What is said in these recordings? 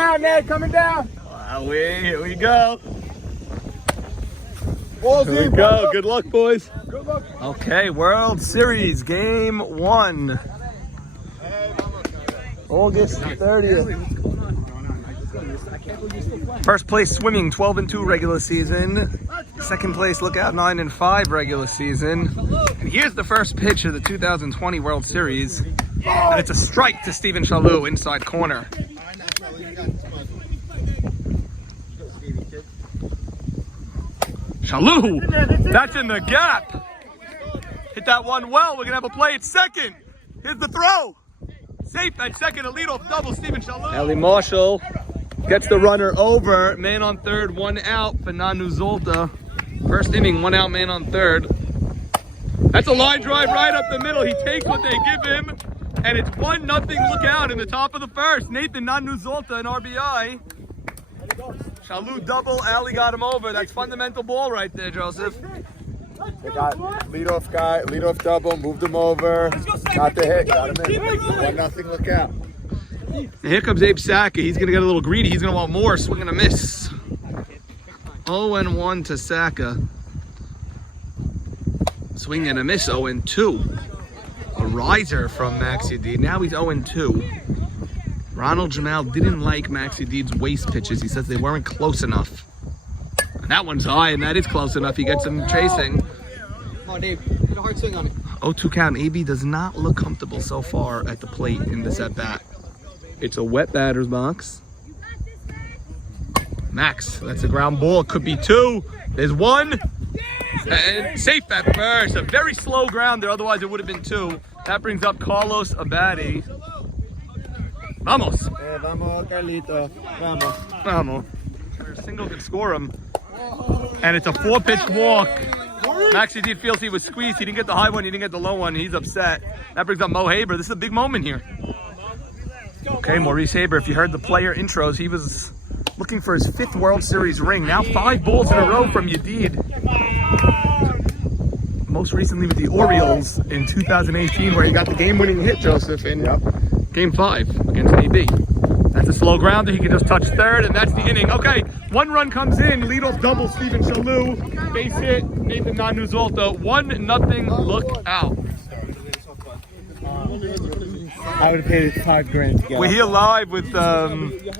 down, Ned. Coming down. Here we go. Balls Here we in, go. brother. Good luck, boys. Good luck. Okay, World Series Game 1. August 30th. First place swimming, 12-2 regular season. Second place Lookout, 9-5 regular season. And here's the first pitch of the 2020 World Series. And it's a strike to Steven Chaloux, inside corner. Chaloux, that's in the gap. Hit that one well. We're gonna have a play at second. Here's the throw. Safe at second, a leadoff double, Steven Chaloux. Ellie Marshall gets the runner over. Man on third, 1 out for Nanu Zolta. First inning, 1 out, man on third. That's a line drive right up the middle. He takes what they give him, and it's 1-0 Lookout in the top of the first. Nathan Nanu Zolta, an RBI. Chaloux double, Allie got him over. That's fundamental ball right there, Joseph. They got leadoff guy, leadoff double, moved him over. Got the hit, got him in. 1-0 Lookout. And here comes Abe Saka. He's going to get a little greedy. He's going to want more. Swing and a miss. 0-1 to Saka. Swing and a miss, 0-2. A riser from Max Yadid. Now he's 0-2. Ronald Jamal didn't like Max Yadid's waist pitches. He says they weren't close enough. And that one's high, and that is close enough. He gets him chasing. Come on, Dave. Get a hard swing on it. 0-2 count. AB does not look comfortable so far at the plate in this at-bat. It's a wet batter's box. Max, that's a ground ball. It could be 2. There's 1. And safe at first. A very slow grounder, otherwise it would have been 2. That brings up Carlos Abadi. Vamos. Vamos, Carlito. Vamos. Vamos. A single could score him. And it's a 4-pitch walk. Max Yadid feels he was squeezed. He didn't get the high one, he didn't get the low one. He's upset. That brings up Mo Haber. This is a big moment here. Okay, Maurice Haber, if you heard the player intros, he was looking for his 5th World Series ring. Now 5 balls in a row from Yadid. Most recently with the Orioles in 2018, where he got the game-winning hit, Joseph, in Game 5 against AB. That's a slow grounder. He can just touch third, and that's the inning. Okay, 1 run comes in. Leadoff double, Steven Chaloux. Base hit, Nathan Nanu Zolta. 1-0 Lookout. I would have paid it $5,000 to get. We're here live with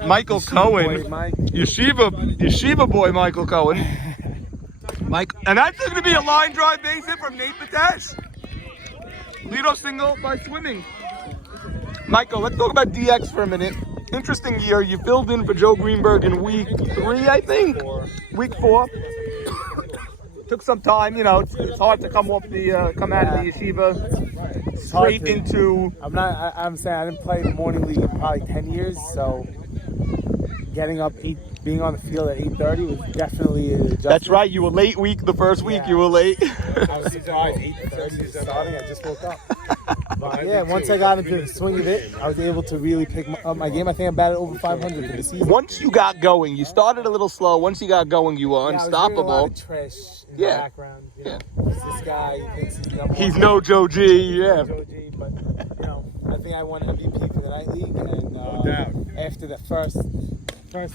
Michael Cohen, Yeshiva boy Michael Cohen. Mike, and that's going to be a line drive base hit from Nate Patesh. Leadoff single by Swimming. Michael, let's talk about DX for a minute. Interesting year. You filled in for Joe Greenberg in week 3, I think. Week 4. Took some time, you know. It's hard to come out of the yeshiva straight into. I'm saying I didn't play the morning league in probably 10 years, so getting up being on the field at 8:30 was definitely an adjustment. That's right. You were late the first week. You were late. I was surprised 8:30 starting. I just woke up. But yeah, once I got into the swing of it, I was able to really pick up my game. I think I batted over 500 for the season. Once you got going, you started a little slow. Once you got going, you were unstoppable. I was hearing a lot of trash in the background. You know, this guy thinks he's number 1. He's no Joe G. Yeah. Joe G, but you know, I think I won MVP for the night league, and after the first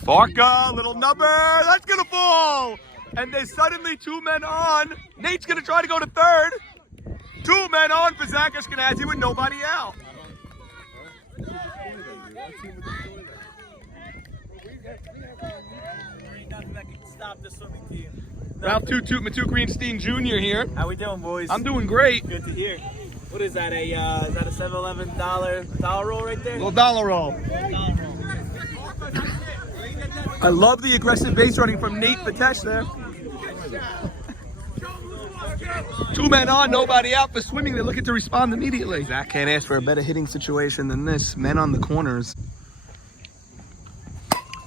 Barca, little number, that's gonna fall. And there's suddenly 2 men on. Nate's gonna try to go to third. 2 men on for Zach Ashkenazi with nobody out. Ralph Matuk Greenstein Jr. here. How we doing, boys? I'm doing great. Good to hear. What is that? Is that a $7-11 dollar roll right there? Little dollar roll. I love the aggressive base running from Nate Patesh there. 2 men on, nobody out for Swimming. They're looking to respond immediately. Zach can't ask for a better hitting situation than this. Men on the corners.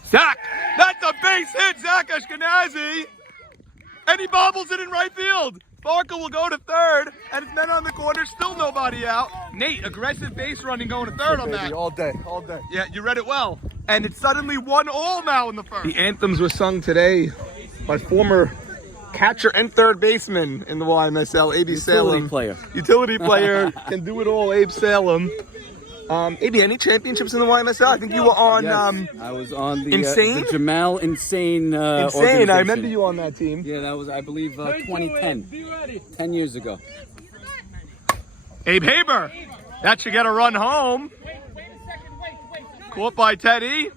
Zach! That's a base hit, Zach Ashkenazi! And he bobbles it in right field. Barca will go to third, and it's men on the corner, still nobody out. Nate, aggressive base running going to third on that. all day. Yeah, you read it well. And it's suddenly 1-1 now in the first. The anthems were sung today by former catcher and third baseman in the YMSL, Abe Salem. Player. Utility player, can do it all, Abe Salem. Maybe any championships in the YMSL? I think you were on I was on the Insane? the Jamal Insane. Insane. I remember you on that team. Yeah, that was, I believe, 2010. 10 years ago. Abe Haber. That should get a run home. Caught by Teddy.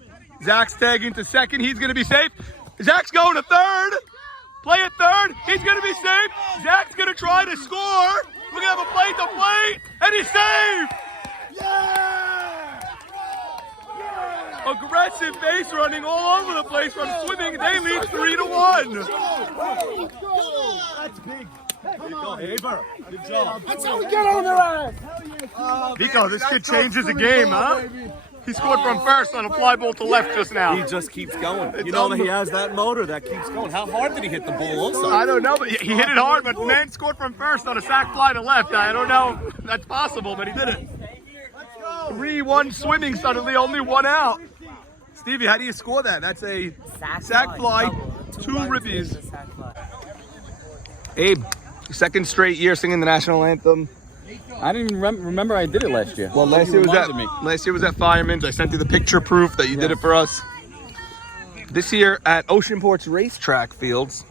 Zach's tagging to second. He's going to be safe. Zach's going to third. Play at third. He's going to be safe. Zach's going to try to score. We're going to have a play to play. And he's safe. Aggressive base running all over the place from swimming. They lead 3-1. That's big. Good job. That's how we get on their ass. Nico, this kid changes the game, huh? He scored from first on a fly ball to left just now. He just keeps going. You know that he has that motor that keeps going. How hard did he hit the ball also? I don't know, but he hit it hard, but the man scored from first on a sac fly to left. I don't know if that's possible, but he did it. 3-1 swimming suddenly, only one out. Stevie, how do you score that? That's a sac fly, 2 ribbies. Abe, second straight year singing the national anthem. I didn't even remember I did it last year. Well, last year was at Fireman's. I sent you the picture proof that you did it for us. This year at Oceanport's racetrack fields.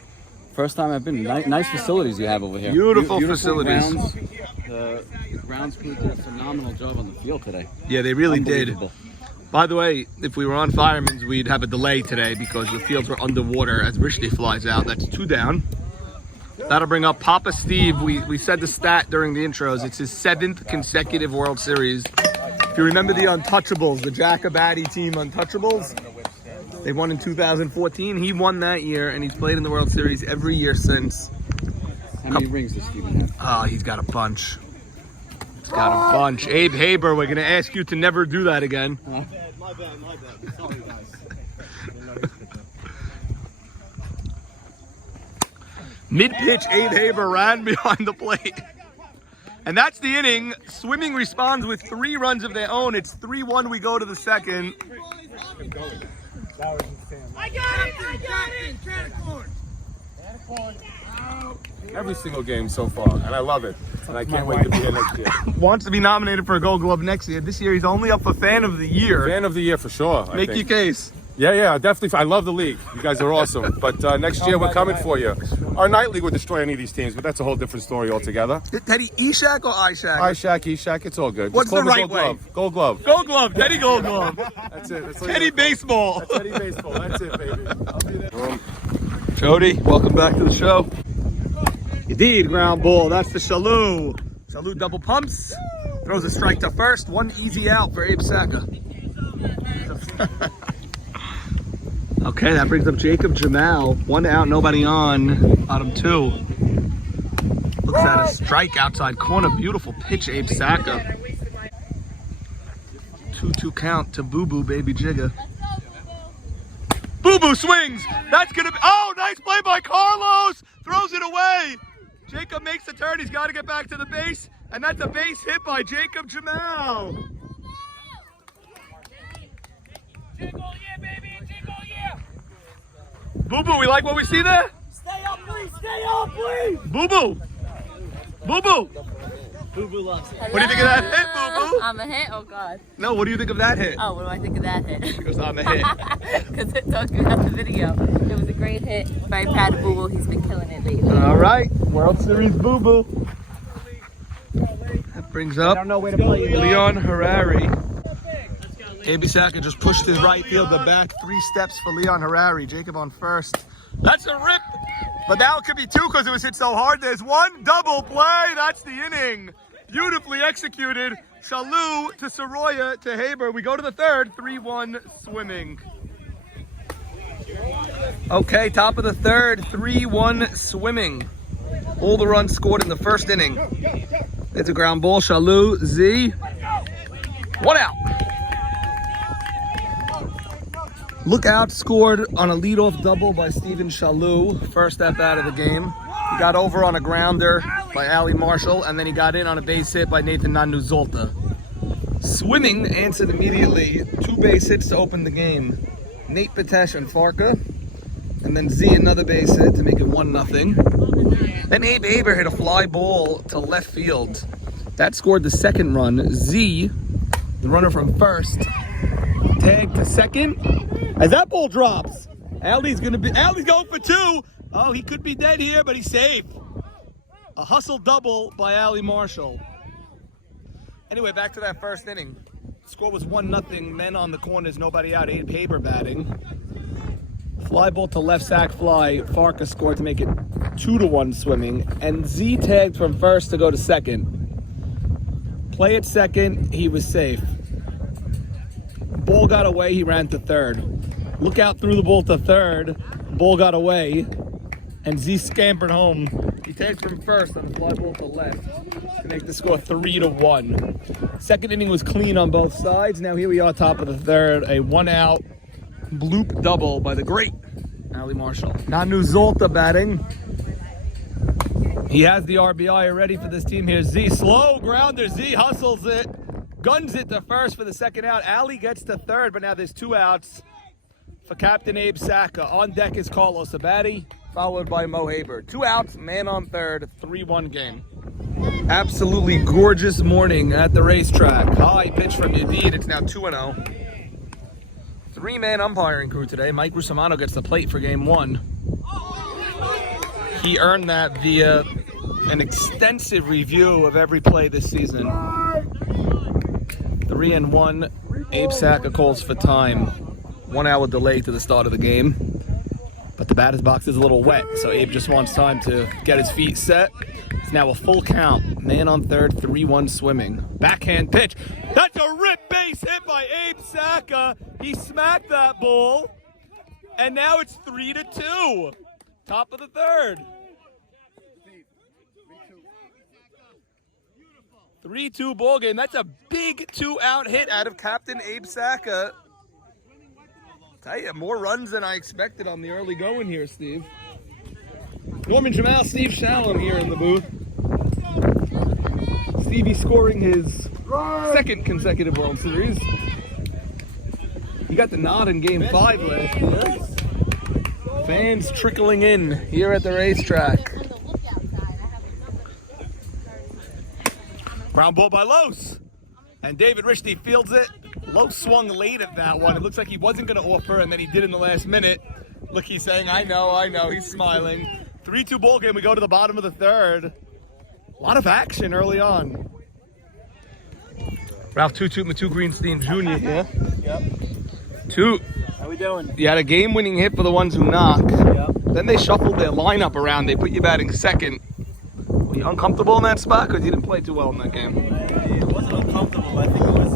First time I've been. Nice facilities you have over here. Beautiful facilities. Grounds. The grounds crew did a phenomenal job on the field today. Yeah, they really did. Unbelievable. By the way, if we were on Fireman's, we'd have a delay today because the fields were underwater as Rishdi flies out. That's 2 down. That'll bring up Papa Steve. We said the stat during the intros. It's his 7th consecutive World Series. If you remember the Untouchables, the Jacobati team Untouchables, they won in 2014. He won that year, and he's played in the World Series every year since. How many rings does Steven have? Oh, he's got a bunch. He's got a bunch. Abe Haber, we're going to ask you to never do that again. My bad. Sorry, guys. Mid-pitch, Abe Haber ran behind the plate. And that's the inning. Swimming responds with 3 runs of their own. It's 3-1. We go to the second. I got it! Every single game so far, and I love it. And I can't wait to be here next year. Wants to be nominated for a Gold Glove next year. This year he's only up for Fan of the Year. Fan of the year for sure. I Make think. your case. Yeah, definitely. I love the league. You guys are awesome. But next year we're coming for you. Our night league would destroy any of these teams, but that's a whole different story altogether. Teddy Eshak or Ishak? Ishak, Eshak, it's all good. What's Just call the me right way? Gold Glove. Gold Glove. Teddy Gold Glove. That's it. That's Teddy Baseball. That's Teddy Baseball. That's it, baby. I'll be there. Jody, welcome back to the show. Indeed, ground ball. That's the Shalou. Shalou double pumps. Throws a strike to first. 1 easy out for Abe Saka. Okay, that brings up Jacob Jamal. 1 out, nobody on. Bottom 2. Looks at a strike outside corner. Beautiful pitch, Abe Saka. 2-2 count to Boo Boo, baby Jigga. Boo Boo swings. That's gonna be. Oh, nice play by Carlos. Throws it away. Jacob makes the turn. He's got to get back to the base, and that's a base hit by Jacob Jamal. Boo Boo, we like what we see there? Stay up, please! Boo Boo! Boo Boo! Boo Boo loves it. What do you think of that hit, Boo Boo? I'm a hit? Oh, God. No, what do you think of that hit? Oh, what do I think of that hit? Because I'm a hit. Because it talked about the video. It was a great hit. Very proud of Boo Boo. He's been killing it lately. All right, World Series Boo Boo. That brings up Leon Harari. Abe Saka just pushed his right fielder back 3 steps for Leon Harari. Jacob on first. That's a rip, but now it could be 2 because it was hit so hard. There's 1 double play. That's the inning. Beautifully executed. Shalou to Soroya to Haber. We go to the third. 3-1 swimming. Okay, top of the third. 3-1 swimming. All the runs scored in the first inning. It's a ground ball. Shalou, Z. 1 out. Lookout scored on a leadoff double by Steven Shalou, first at bat of the game. He got over on a grounder by Ali Marshall, and then he got in on a base hit by Nathan Nanuzolta. Swimming answered immediately. 2 base hits to open the game. Nate Patesh and Farka, and then Z another base hit to make it 1-0. Then Abe Haber hit a fly ball to left field. That scored the second run. Z The runner from first. Tag to second. As that ball drops, Allie's going for 2. Oh, he could be dead here, but he's safe. A hustle double by Allie Marshall. Anyway, back to that first inning. Score was 1-0. Men on the corners, nobody out. Abe Haber batting. Fly ball to left, sack fly. Farka scored to make it 2-1 Swimming. And Z tagged from first to go to second. Play at second, he was safe. Ball got away, he ran to third. Look out through the ball to third. Ball got away, and Z scampered home. He tagged from first on the fly ball to left to make the score 3-1. Second inning was clean on both sides. Now here we are, top of the third. A 1-out bloop double by the great Allie Marshall. Nanu Zolta batting. He has the RBI already for this team here. Z, slow grounder. Z hustles it. Guns it to first for the second out. Allie gets to third, but now there's 2 outs for Captain Abe Saka. On deck is Carlos Abadi, followed by Mo Haber. 2 outs, man on third, 3-1 game. Absolutely gorgeous morning at the racetrack. High pitch from Yadid. It's now 2-0. 3-man umpiring crew today. Mike Russomano gets the plate for game 1. He earned that via an extensive review of every play this season. 3-1. Abe Saka calls for time. 1 hour delay to the start of the game. But the batter's box is a little wet, so Abe just wants time to get his feet set. It's now a full count. Man on third, 3-1 Swimming. Backhand pitch. That's a rip base hit by Abe Saka. He smacked that ball. And now it's 3-2. Top of the third. 3-2 ball game. That's a big 2-out hit out of Captain Abe Saka. Tell you, more runs than I expected on the early going here, Steve. Norman Jamal, Steve Shalom here in the booth. Stevie scoring his second consecutive World Series. He got the nod in Game 5 last year. Fans trickling in here at the racetrack. Ground ball by Los. And David Richney fields it. Los swung late at that one. It looks like he wasn't going to offer, and then he did in the last minute. Look, he's saying, I know. He's smiling. 3-2 ball game. We go to the bottom of the third. A lot of action early on. Ralph Toot Matu Greenstein Jr. here. Yep. Toot. How we doing? You had a game-winning hit for the ones who knock. Yep. Then they shuffled their lineup around. They put you batting second. Were you uncomfortable in that spot? Because you didn't play too well in that game. It wasn't uncomfortable. I think it was,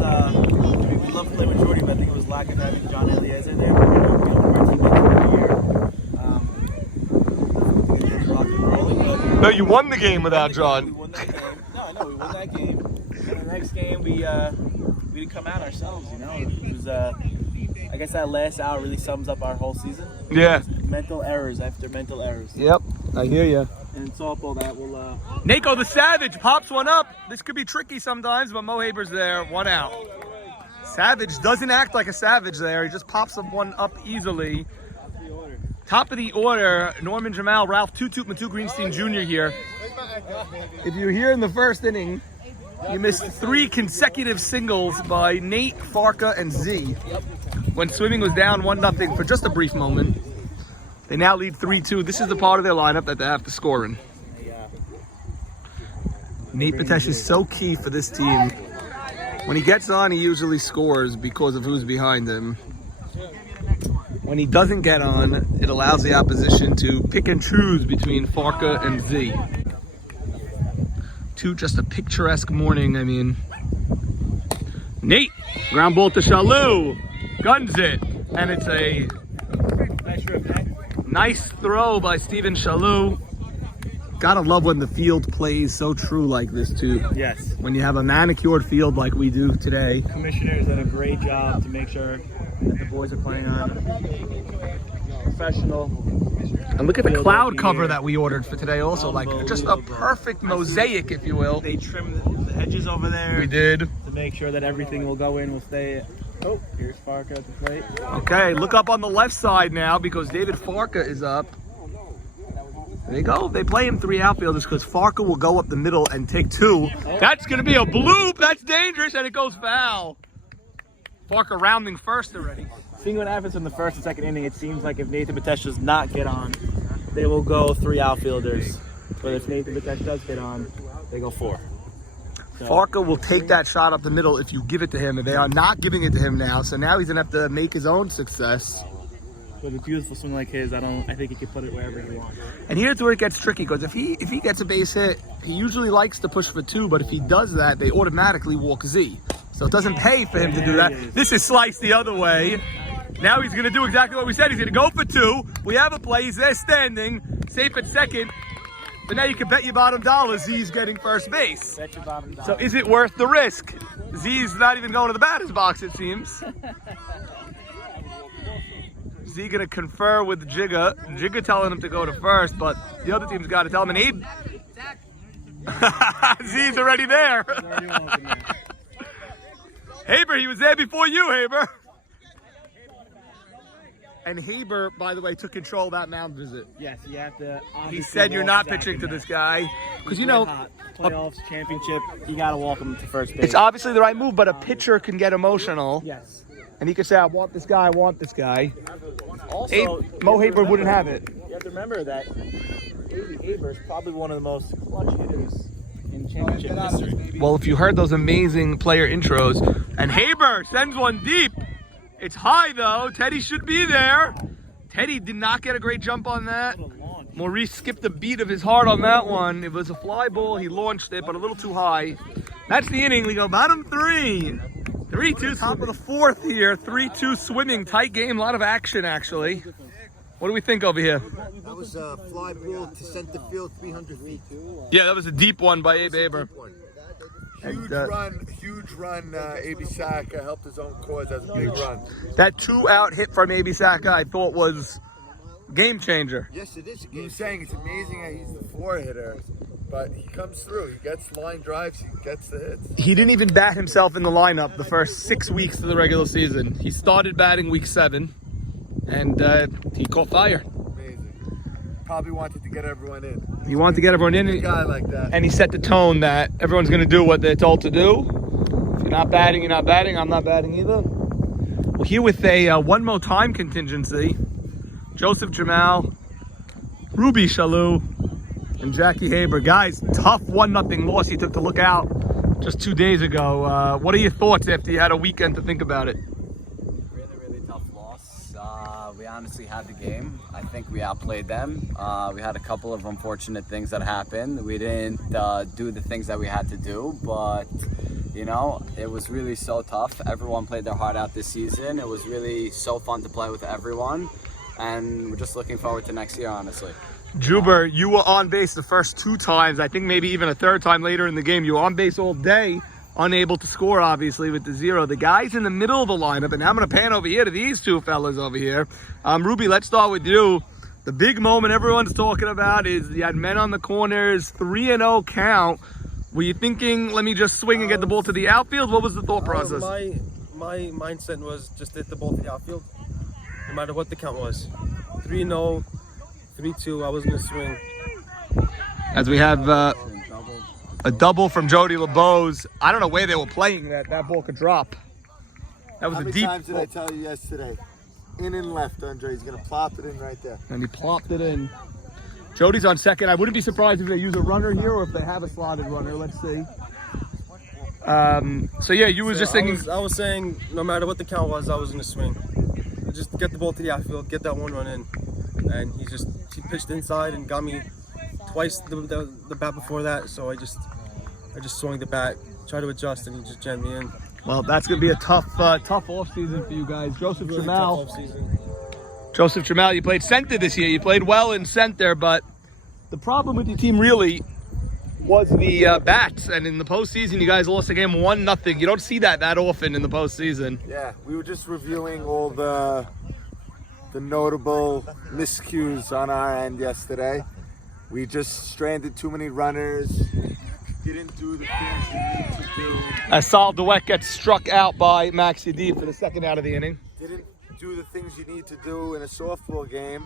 we love to play with Jordy, but I think it was lack of having John Eliezer there. We were team for the year. No, you won the game without John. We won that game. No, we won that game. And the next game, we didn't come out ourselves, you know. It was, I guess that last hour really sums up our whole season. Yeah. Mental errors after mental errors. Yep, I hear you. And softball that will... Nako the Savage pops one up. This could be tricky sometimes, but Mo Haber's there, 1 out. Savage doesn't act like a savage there. He just pops one up easily. Top of the order, Norman Jamal, Ralph Toot Matu Greenstein Jr. here. If you're here in the first inning, you missed 3 consecutive singles by Nate, Farka, and Z. When Swimming was down 1-0 for just a brief moment. They now lead 3-2. This is the part of their lineup that they have to score in. Nate Patesh is so key for this team. When he gets on, he usually scores because of who's behind him. When he doesn't get on, it allows the opposition to pick and choose between Farka and Z. Just a picturesque morning, I mean. Nate, ground ball to Shalou. Guns it. And it's a nice throw by Steven Shalou. Gotta love when the field plays so true like this, too. Yes. When you have a manicured field like we do today. Commissioners did a great job to make sure that the boys are playing on professional. And look at the cloud cover that we ordered for today also. Like, just a perfect mosaic, if you will. They trimmed the hedges over there. We did. To make sure that everything will go in, will stay. Oh, here's Farka at the plate. Okay, look up on the left side now because David Farka is up. There you go. They play him 3 outfielders because Farka will go up the middle and take 2. That's going to be a bloop. That's dangerous, and it goes foul. Parker rounding first already. Seeing what happens in the first and second inning, it seems like if Nathan Batesh does not get on, they will go 3 outfielders. But if Nathan Batesh does get on, they go 4. So, Parker will take that shot up the middle if you give it to him, and they are not giving it to him now. So now he's gonna have to make his own success. with a beautiful swing like his, I think he can put it wherever he wants. And here's where it gets tricky, because if he gets a base hit, he usually likes to push for 2, but if he does that, they automatically walk Z. So it doesn't pay for him to do that. This is sliced the other way. Now he's gonna do exactly what we said. He's gonna go for 2. We have a play, he's there standing, safe at second. But now you can bet your bottom dollar Z's getting first base. Bet your bottom dollar. So is it worth the risk? Z's not even going to the batter's box, it seems. Z gonna confer with Jigga. Jigga telling him to go to first, but the other team's got to tell him. And Abe, Z's already there. Haber, he was there before you, Haber. And Haber, by the way, took control of that mound visit. Yes, you have to. He said you're not pitching to this guy. Because, you know, playoffs, championship, you got to walk him to first base. it's obviously the right move, but a pitcher can get emotional. Yes. And he could say, I want this guy, I want this guy. Also, Mo Haber wouldn't have it. You have to remember that Davey Haber is probably one of the most clutch hitters in championship history. Well, if you heard those amazing player intros, and Haber sends one deep. It's high, though. Teddy should be there. Teddy did not get a great jump on that. Maurice skipped the beat of his heart on that one. It was a fly ball. He launched it, but a little too high. That's the inning. We go bottom 3. 3-2, top of the 4th here. 3-2 swimming. Tight game. A lot of action, actually. What do we think over here? That was a fly ball to center field, 300 feet. Yeah, that was a deep one by Abe Haber. Huge run. A.B. Saka helped his own cause as a big run. That 2-out hit from A.B. Saka, I thought was game changer. Yes, it is. He was saying it's amazing how he's the 4 hitter, but he comes through. He gets line drives. He gets the hits. He didn't even bat himself in the lineup the first 6 weeks of the regular season. He started batting week 7, and he caught fire. Amazing. Probably wanted to get everyone in. He wanted to get everyone in, A guy like that. and he set the tone that everyone's going to do what they're told to do. If you're not batting, you're not batting. I'm not batting either. Well, here with a one more time contingency, Joseph Jamal, Ruby Shalou, and Jackie Haber. Guys, tough 1-0 loss he took to look out just 2 days ago. What are your thoughts after you had a weekend to think about it? Really tough loss. We honestly had the game. I think we outplayed them. We had a couple of unfortunate things that happened. We didn't do the things that we had to do, but you know, it was really so tough. Everyone played their heart out this season. It was really so fun to play with everyone, and we're just looking forward to next year, honestly. Juber, you were on base the first 2 times. I think maybe even a 3rd time later in the game. You were on base all day, unable to score, obviously, with the 0. The guys in the middle of the lineup, and I'm going to pan over here to these 2 fellas over here. Ruby, let's start with you. The big moment everyone's talking about is you had men on the corners, 3-0 count. Were you thinking, let me just swing and get the ball to the outfield? What was the thought process? My mindset was just hit the ball to the outfield, no matter what the count was. 3-0, 3-2, I was going to swing. As we have a double from Jody LeBeau's. I don't know where they were playing that ball could drop. That was How a many deep times did I tell you yesterday? In and left, Andre. He's going to plop it in right there. and he plopped it in. Jody's on second. I wouldn't be surprised if they use a runner here or if they have a slotted runner. Let's see. So yeah, you was just thinking. I was saying, no matter what the count was, I was going to swing. Just get the ball to the outfield, get that 1 run in. And he pitched inside and got me twice the bat before that. So I just swung the bat, tried to adjust, and he just jammed me in. Well, that's going to be a tough off season for you guys. Joseph Really Jamal. tough offseason. Joseph Jamal, you played center this year. You played well in center, but the problem with your team really was the bats. And in the postseason, you guys lost the game 1-0. You don't see that often in the postseason. Yeah, we were just reviewing all the notable miscues on our end yesterday. We just stranded too many runners. Didn't do the things we need to do. As Sal DeWeck gets struck out by Maxi D for the 2nd out of the inning. Didn't do the things you need to do in a softball game.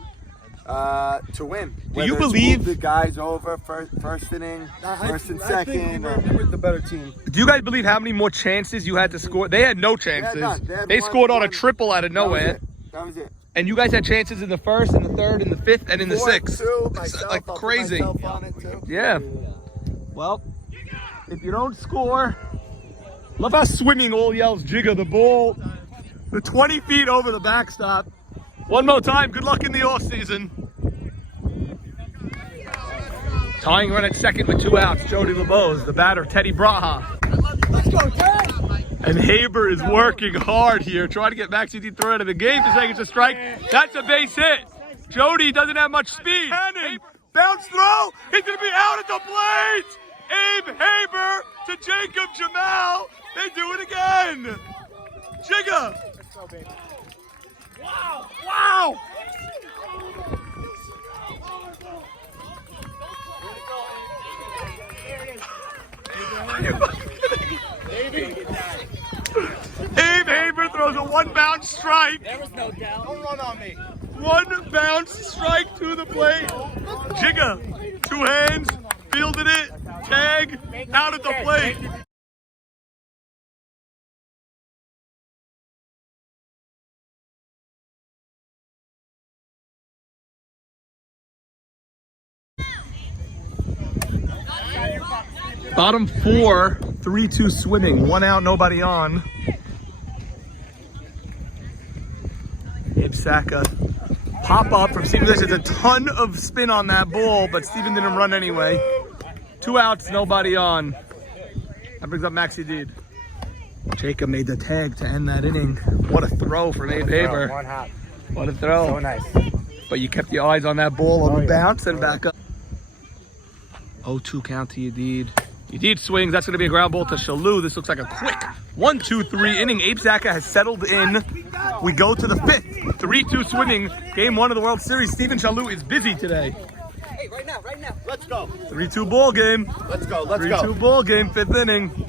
to win. Do you Whether it's believe- move the guys over first inning, first and I think second? we were the better team. Do you guys believe how many more chances you had to score? They had no chances. none. They had They one- scored on a one- triple out of nowhere. That was it. And you guys had chances in the first, in the third, in the fifth, and in the Fourth, sixth. too, It's myself, like I'll put crazy. myself on it, too. Yeah. Well, if you don't score, love how Swinging all yells Jigga the ball. The 20 feet over the backstop. One more time. Good luck in the off season. Tying run at second with 2 outs. Jody LeBeau, the batter, Teddy Braha. Let's go, Ted! And Haber is working hard here, trying to get Maxi D throw out of the game to say it's a strike. That's a base hit. Jody doesn't have much speed. Cannon, bounce throw. He's going to be out at the plate. Abe Haber to Jacob Jamal. They do it again. Jigga. Wow. Wow. Abe Haber throws a 1-bounce strike. There was no doubt. Don't run on me. 1-bounce strike to the plate. Jigga, 2 hands, fielded it, tag, out at the plate. Bottom 4, 3-2 swimming, 1 out, nobody on. Abe Saka. Pop up from Steven. There's a ton of spin on that ball, but Steven didn't run anyway. 2 outs, nobody on. That brings up Maxi Deed. Jacob made the tag to end that inning. What a throw from Abe Haber. One hop. What a throw. So nice. But you kept your eyes on that ball on the bounce and back up. 0-2 count to Yedid. Yedid swings. That's going to be a ground ball to Shalou. This looks like a quick 1-2-3 inning. Abe Saka has settled in. We go to the 5th. 3-2 swimming. Game 1 of the World Series. Steven Shalou is busy today. Hey, right now. Let's go. 3-2 ball game. Let's go. 3-2 ball game, 5th inning.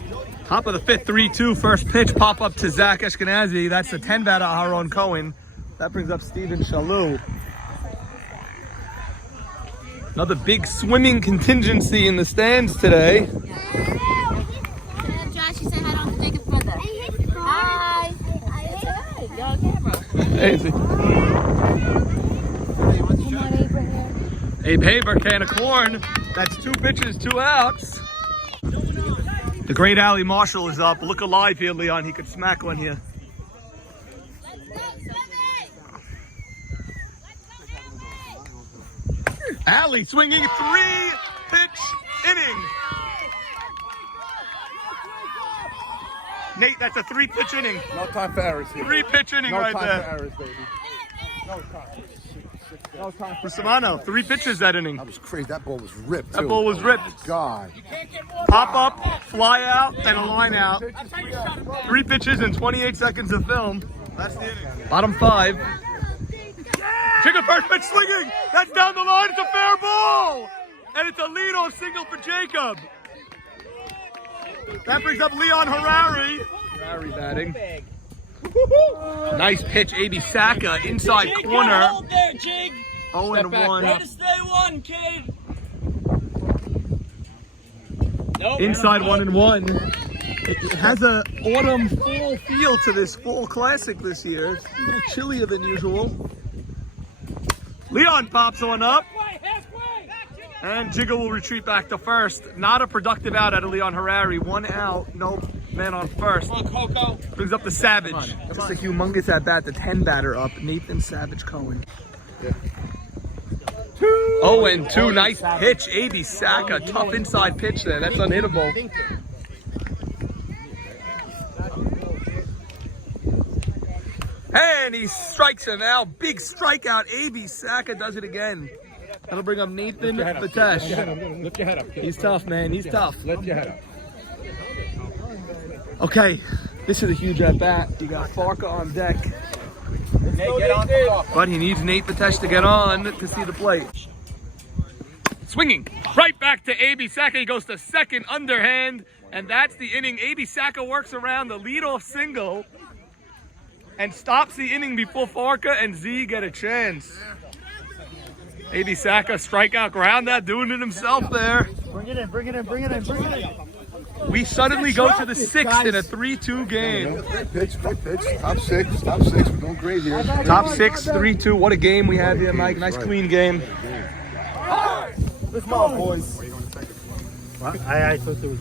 Top of the 5th, 3-2. First pitch, pop up to Zach Ashkenazi. That's the 10 batter, Aaron Cohen. That brings up Steven Shalou. Another big swimming contingency in the stands today. Josh, you said hi, don't take it further. Hi. Hi. You're on camera. Hey, Abe Haber, can of corn. That's 2 pitches, 2 outs. The great Ali Marshall is up. Look alive here, Leon. He could smack one here. Ali swinging 3-pitch inning. Nate, that's a 3-pitch inning. No time for errors here. 3-pitch inning right time there. for errors, baby. Rustamano, 3 pitches that inning. That was crazy. That ball was ripped, That too. ball was ripped. God. Pop up, fly out, and a line out. 3 pitches and 28 seconds of film. That's the inning. Bottom 5. Jigga first pitch swinging. That's down the line. It's a fair ball. And it's a leadoff single for Jacob. That brings up Leon Harari. Harari batting. Nice pitch, A.B. Saka, inside corner. Hold there, Jig. 0-1. Way to stay one, kid. Nope. Inside 1-1. It has a autumn fall feel to this fall classic this year. It's a little chillier than usual. Leon pops one up. And Jigga will retreat back to first. Not a productive out of Leon Harari. 1 out, no man on first. Brings up the Savage. Just a humongous at bat, the 10 batter up. Nathan Savage Cohen. 0-2, nice pitch. A.B. Saka, tough inside pitch there. That's unhittable. And he strikes him out. Big strikeout. A.B. Saka does it again. That'll bring up Nathan Batesh. Lift your head up. He's tough, man. He's tough. Lift your head up. Okay, this is a huge at bat. You got Farka on deck. But he needs Nate Batesh to get on to see the plate. Swinging right back to A.B. Saka. He goes to second underhand, and that's the inning. A.B. Saka works around the leadoff single and stops the inning before Farka and Z get a chance. A.B. Saka, strikeout, grounder, doing it himself there. Bring it in, bring it in, bring it in, bring it in. We suddenly go to the 6th in a 3-2 game. Pitch. Top six. We're doing great here. Top 6, 3-2. What a game we had here, Mike. Nice, clean game. Let's go, boys. I thought there was.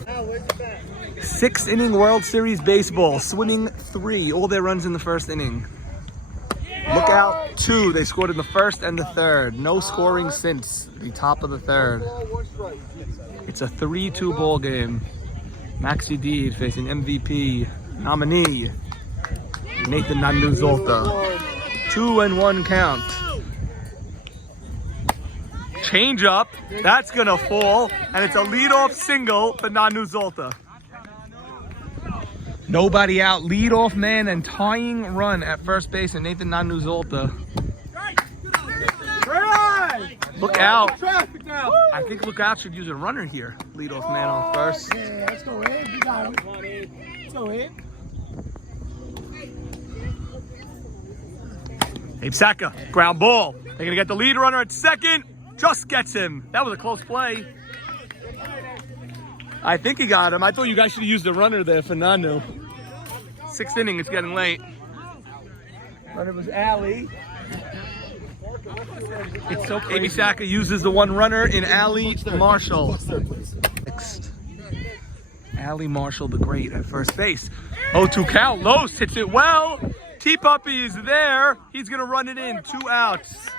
6-inning World Series baseball. Swimming 3. All their runs in the first inning. Lookout 2. They scored in the first and the third. No scoring since the top of the third. It's a 3-2 ball game. Maxi Deed facing MVP nominee Nathan Nanu Zolta. 2-1 count. Change up. That's gonna fall, and it's a leadoff single for Nanu Zolta. Nobody out. Leadoff man and tying run at first base, and Nathan Nanu Zolta. Look out. I think Lookout should use a runner here. Leadoff man on first. Yeah, let's go Abe. You got him. Let's go Abe. Abe Saka, ground ball. They're going to get the lead runner at second. Just gets him. That was a close play. I think he got him. I thought you guys should have used the runner there for Nanu. 6th inning, it's getting late. Runner was Ali. It's so crazy. A.B. Saka uses the one runner in Ali Marshall. Next. Ali Marshall the Great at first base. 0-2 count. Los hits it well. T-Puppy is there. He's going to run it in. 2 outs.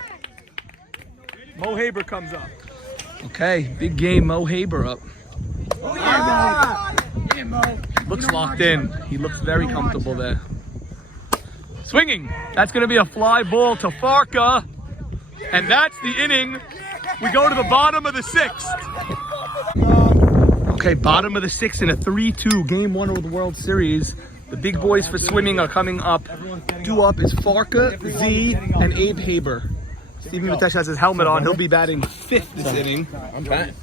Mo Haber comes up. Okay, big game. Mo Haber up. Looks locked in. He looks very comfortable there. Swinging. That's going to be a fly ball to Farka. And that's the inning. We go to the bottom of the 6th. Okay, bottom of the 6th in a 3-2 game 1 of the World Series. The big boys for swimming are coming up. Due up is Farka, Z, and Abe Haber. Stephen Matesh has his helmet on. He'll be batting 5th this inning. I'm batting.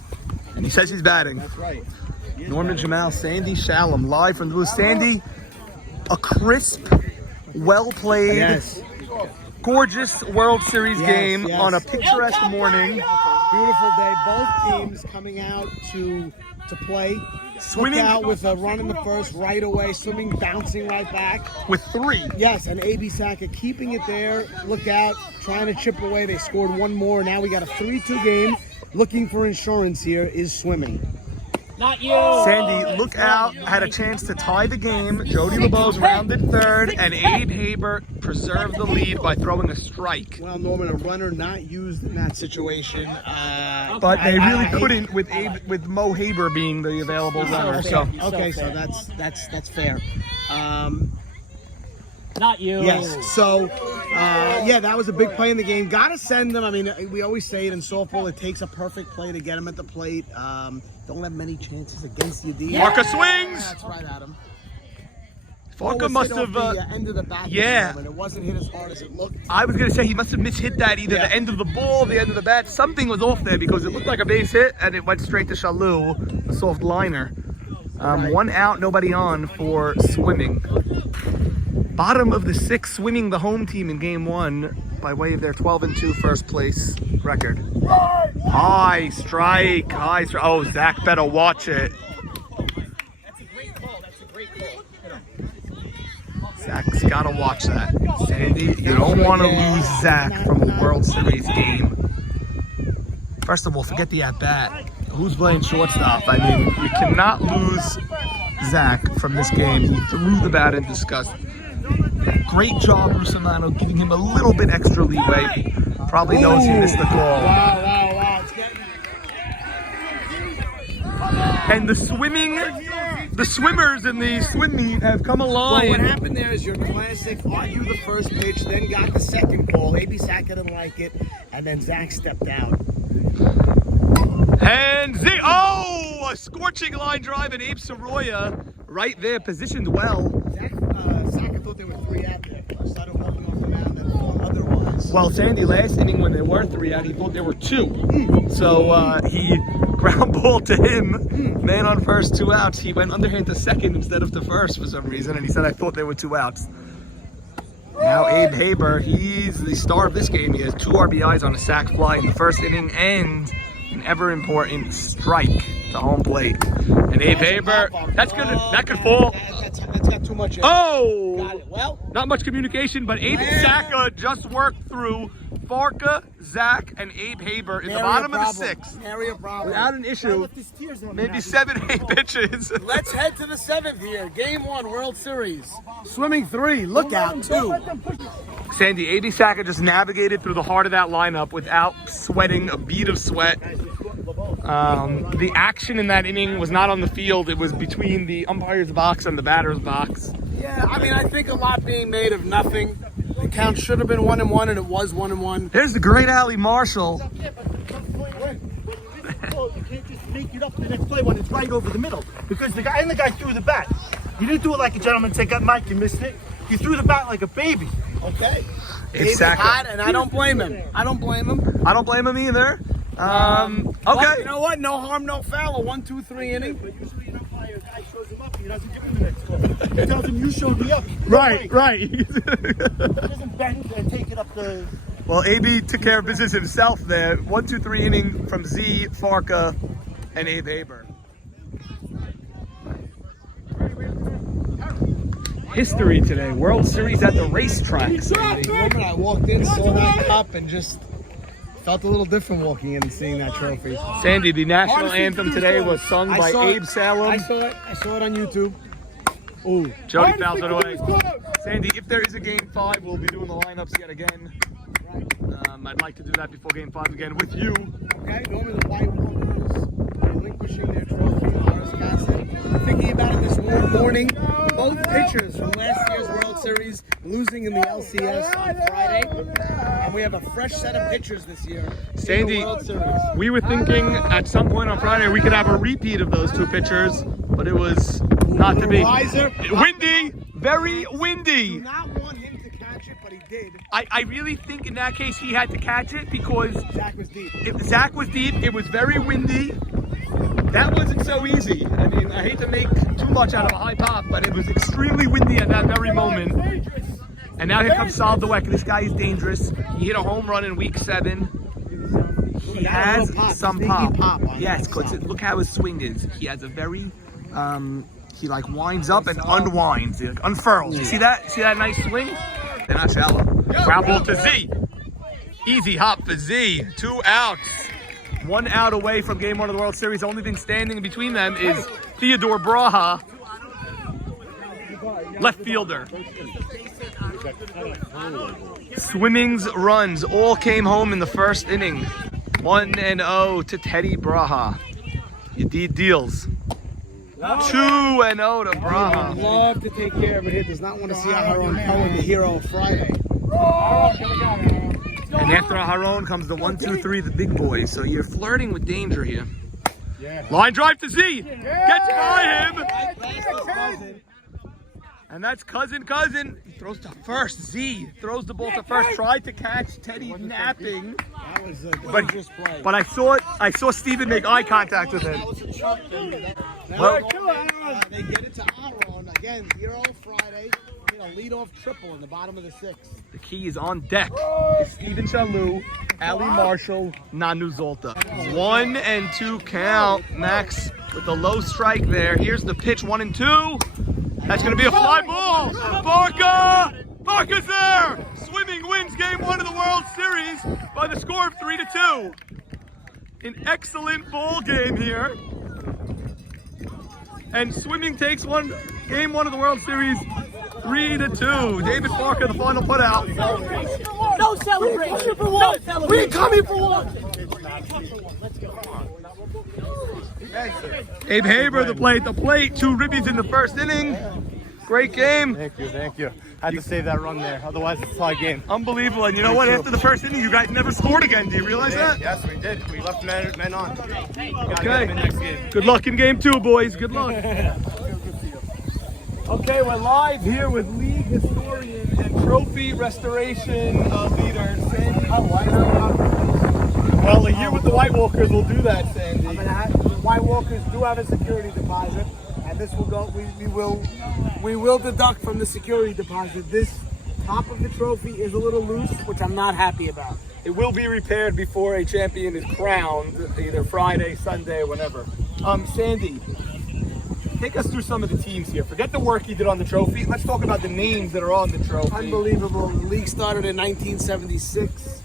And he says he's batting. That's right. Norman Jamal, Sandy Shalom, live from the Blue. Sandy, a crisp, well-played, gorgeous World Series game on a picturesque morning. Beautiful day. Both teams coming out to play. Swimming out with a run in the first right away. Swimming bouncing right back. With 3. Yes, and A.B. Saka keeping it there. Look out, trying to chip away. They scored 1 more. Now we got a 3-2 game. Looking for insurance here is swimming. Not you. Sandy, look out, had a chance to tie the game. Jody LeBeau's rounded 3rd, and Abe Haber preserved the lead by throwing a strike. Well, Norman, a runner not used in that situation. But they really couldn't with Mo Haber being the available runner. So that's fair. Not you. Yes. So, that was a big play in the game. Got to send them. I mean, we always say it in softball. It takes a perfect play to get them at the plate. Don't have many chances against you, D. Farka swings. That's right, Adam. Farka must have. The end of the back. Yeah. It wasn't hit as hard as it looked. I was gonna say he must have mishit that either the end of the ball, the end of the bat. Something was off there because it looked like a base hit and it went straight to Shalou, a soft liner. 1 out, nobody on for swimming. Bottom of the 6th, swimming the home team in game 1 by way of their 12-2 first place record. High strike. Oh, Zach better watch it. That's a great call. Zach's got to watch that. Sandy, you don't want to lose Zach from a World Series game. First of all, forget the at-bat. Who's playing shortstop? I mean, you cannot lose Zach from this game. He threw the bat in disgust. Great job, Rusomano, giving him a little bit extra leeway. Probably knows he missed the call. Wow. And the swimmers in the swim meet have come alive. Well, what happened there is your classic argue the first pitch, then got the second call. A.B. Saka didn't like it, and then Zach stepped out. And a scorching line drive and Abe Soroya right there, positioned well. Saka thought there were 3 out there. Started walking off the mound and thought otherwise. Well, Sandy, last inning when there were 3 out, he thought there were 2. So he ground ball to him, man on first, 2 outs. He went underhand to second instead of to first for some reason, and he said, I thought there were 2 outs. Now Abe Haber, he's the star of this game. He has 2 RBIs on a sac fly in the first inning and an ever important strike to home plate. And Abe Haber, that could fall. That's got too much in it. Oh! Got it. Well, Not much communication, but Abe Saka just worked through Farka, Zach, and Abe Haber in the bottom of the 6th. Area problem. Without an issue, maybe 7, 8 pitches. Let's head to the 7th here. Game 1, World Series. Swimming 3, look out 2. Sandy, Abe Saka just navigated through the heart of that lineup without sweating a bead of sweat. The action in that inning was not on the field. It was between the umpire's box and the batter's box. Yeah, I mean, I think a lot being made of nothing. The count should have been 1-1, and it was 1-1. There's the great Ali Marshall. You can't just make it up the next play when it's right over the middle. Because the guy threw the bat. You didn't do it like a gentleman. Say, got Mike, you missed it. You threw the bat like a baby. Okay. Abe He's Saka. hot, and I don't blame him. I don't blame him. I don't blame him either. But Okay. you know what? No harm, no foul. A 1-2-3 inning. But usually an umpire, guy shows him up. He doesn't give him the next call. He tells him, you showed me up. Right. He doesn't bend and take it up the... Well, AB took care of business himself there. 1-2-3 inning from Z, Farka, and Abe Haber. History today. World Series at the racetrack. Sandy. The moment I walked in, saw that cup, and just felt a little different walking in and seeing that trophy. Sandy, the national Hardest anthem thing to do today is was sung I by saw it. Abe Salem. I saw it on YouTube. Ooh. Jody fouled it away. Sandy, if there is a game 5, we'll be doing the lineups yet again. I'd like to do that before game 5 again with you. Okay, normally the White Walkers relinquishing their trophy, Horace Cassidy. Thinking about it this morning, both pitchers from last year's World Series losing in the LCS on Friday, and we have a fresh set of pitchers this year Sandy, in the World Series. we were thinking at some point on Friday we could have a repeat of those 2 pitchers, but it was not to be. Wiser. Windy, very windy. Do not want him to catch it, but he did. I really think in that case he had to catch it because Zach was deep. if Zach was deep, it was very windy. That wasn't so easy. I mean, I hate to make too much out of a high pop, but it was extremely windy at that very moment. And now here comes Sal Dweck. This guy is dangerous. He hit a home run in week 7. He has some sneaky pop. on Yes, that because side. look how his swing is. He has a very, he like winds up and unwinds. He like unfurls. You see that? See that nice swing? They're not shallow. Ground ball to Z. Easy hop for Z. 2 outs. 1 out away from game 1 of the World Series. The only thing standing between them is Theodore Braha, left fielder. Swimming's runs all came home in the first inning. 1-0 to Teddy Braha. Indeed deals. 2-0 to Braha. Love to take care of it here. Does not want to see Aharon come with the hero Friday. And after Aharon comes the 1-2-3, the big boys. So you're flirting with danger here. Line drive to Z. Gets by him. And that's Cousin. He throws to first. Z throws the ball to first. Tried to catch Teddy napping. That was a dangerous play. But I saw Steven make eye contact with him. Now, they get it to Aharon. Again, hero Friday. A leadoff triple in the bottom of the 6th. The key is on deck. It's Steven Shalou, Ali Marshall, Nanu Zolta. 1-2 count. Max with the low strike there. Here's the pitch, 1-2. That's going to be a fly ball. Barca's there. Swimming wins game 1 of the World Series by the score of 3-2. An excellent ball game here. And Swimming takes game 1 of the World Series 3-2. David Barca, the final putout. No celebration. No celebration. We ain't coming for one. Abe Haber, the plate. 2 ribbies in the first inning. Great game. Thank you. Had to save that run there. Otherwise, it's a tie game. Unbelievable. And you know what? After the first inning, you guys never scored again. Do you realize that? Yes, we did. We left men on. Okay. Good luck in game 2, boys. Good luck. Okay, we're live here with league historian and trophy restoration leader, Sandy. Well, here with the White Walkers will do that, Sandy. The White Walkers do have a security deposit, and this will go. We will deduct from the security deposit this top of the trophy is a little loose, which I'm not happy about. It will be repaired before a champion is crowned, either Friday, Sunday, or whenever. Sandy, take us through some of the teams here. Forget the work he did on the trophy. Let's talk about the names that are on the trophy. Unbelievable. The league started in 1976.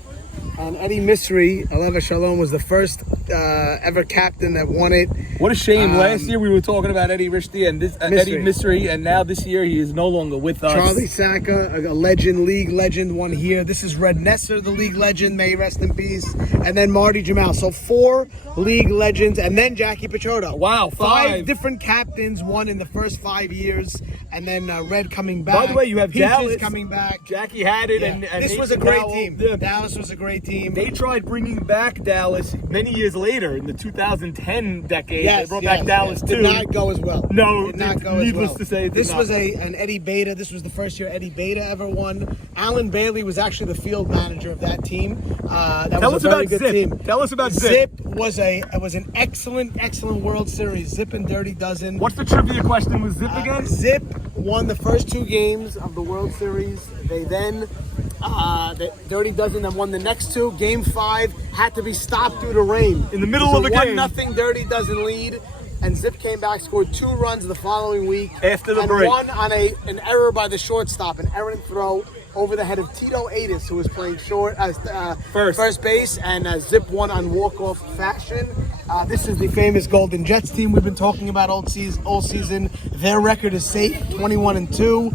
And Eddie Misri, Aleva Shalom, was the first ever captain that won it. What a shame. Last year we were talking about Eddie Rishti and Eddie Misri, and now this year he is no longer with us. Charlie Saka, a legend, league legend, won here. This is Red Nesser, the league legend, may he rest in peace. And then Marty Jamal. So 4 league legends, and then Jackie Pechota. Wow, 5 different captains won in the first 5 years, and then Red coming back. By the way, you have Peaches Dallas coming back. Jackie had it, Yeah. and this Nathan was a great Powell. team. Yeah. Dallas was a great team. They tried bringing back Dallas many years later in the 2010 decade. Yes, they brought yes, back Dallas yes. too. Did not go as well. No, did not it- go as well. needless to say, it did this not. was an Eddie Beta. This was the first year Eddie Beta ever won. Alan Bailey was actually the field manager of that team. That Tell was us a very about good Zip. team. Tell us about Zip. Zip was an excellent World Series. Zip and Dirty Dozen. What's the trivia question with Zip again? Zip won the first 2 games of the World Series. They then, the Dirty Dozen then won the next 2. Game 5 had to be stopped due to rain. In the middle of the game. 1-0 Dirty Dozen lead. And Zip came back, scored 2 runs the following week. After the and break. won on an error by the shortstop, an errant throw over the head of Tito Atis, who was playing short as first base, and Zip won on walk-off fashion. This is the famous Golden Jets team we've been talking about all season. Their record is safe, 21-2.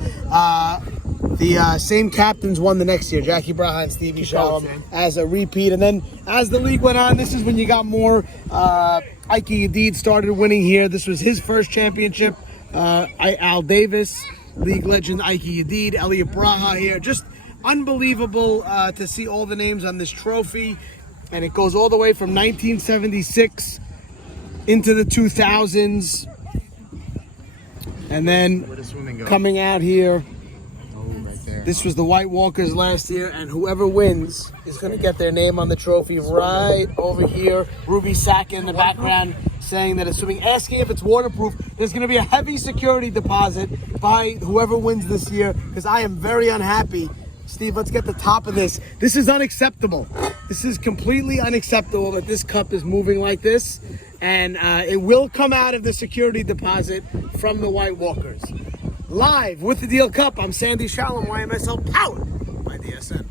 The same captains won the next year, Jackie Braha and Stevie Shalom, as a repeat. And then as the league went on, this is when you got more. Ike Yadid started winning here. This was his first championship. Al Davis, league legend Ike Yadid, Elliot Braha here. Just unbelievable to see all the names on this trophy. And it goes all the way from 1976 into the 2000s. And then coming out here, this was the White Walkers last year, and whoever wins is going to get their name on the trophy right over here. Ruby Saka in the background saying that assuming, asking if it's waterproof. There's going to be a heavy security deposit by whoever wins this year, because I am very unhappy. Steve, let's get the top of this. This is unacceptable. This is completely unacceptable that this cup is moving like this, and it will come out of the security deposit from the White Walkers. Live with the Deal Cup, I'm Sandy Shalom, YMSL, powered by DSN.